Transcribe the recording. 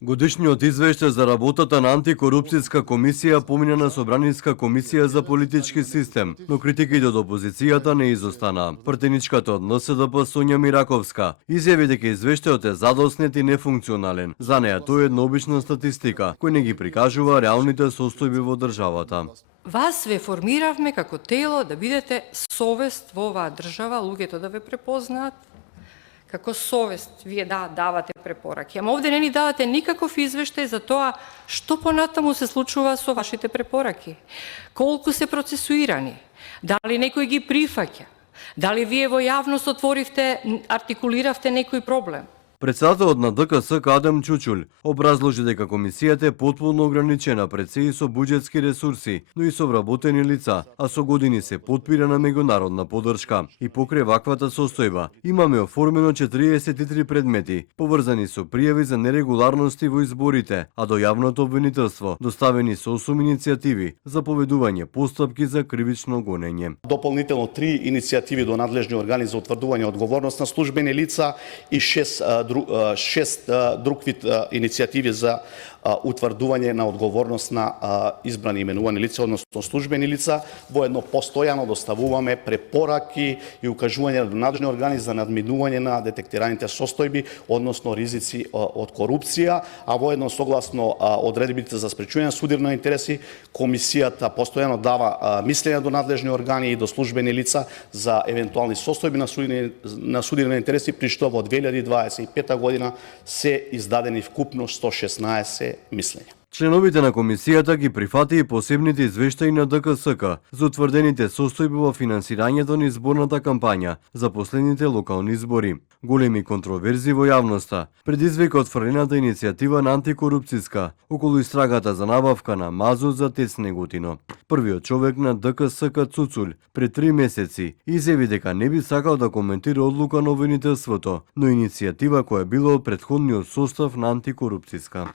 Годишниот извештај за работата на антикорупцијска комисија помина на Собраниска комисија за политички систем, но критиките од опозицијата не изостанаа. Пратеничката од НСДП Сонја Мираковска изјави дека извештајот е задоснет и нефункционален. За неа тој е една обична статистика, кој не ги прикажува реалните состојби во државата. Вас ве формиравме како тело да бидете совест во оваа држава, луѓето да ве препознаат како совест, вие давате препораки. Ама овде не ни давате никаков извештај за тоа што понатаму се случува со вашите препораки. Колку се процесуирани, дали некој ги прифаќа, дали вие во јавност артикулиравте некој проблем. Председателот на ДКС Кадем Чучул образложи дека комисијата е потполно ограничена пред се и со буџетски ресурси, но и со вработени лица, а со години се потпира на меѓународна поддршка. И покрај ваквата состојба, имаме оформено 43 предмети, поврзани со пријави за нерегуларности во изборите, а до јавното обвинителство доставени со 8 иницијативи за поведување постапки за кривично гонење. Дополнително 3 иницијативи до надлежни органи за утврдување одговорност на службени лица и 6 друг вид иницијативи за утврдување на одговорност на избрани именувани лица, односно службени лица. Воедно постојано доставуваме препораки и укажување на надлежни органи за надминување на детектираните состојби, односно ризици од корупција, а воедно согласно одредбите за спречување на судир на интереси, комисијата постојано дава мислења до надлежни органи и до службени лица за евентуални состојби на судир на интереси, при што во 2025 година се издадени вкупно 116 мислења. Членовите на комисијата ги прифати и посебните извештаи на ДКСК за утврдените состојби во финансирањето на изборната кампања за последните локални избори. Големи контроверзии во јавноста предизвика отфрлената иницијатива на антикорупцијска околу истрагата за набавка на мазут за ТЕЦ Неготино. Првиот човек на ДКСК Цуцул пред 3 месеци изјави дека не би сакал да коментира одлука на обвинителството, но иницијатива која била од претходниот состав на антикорупцијска.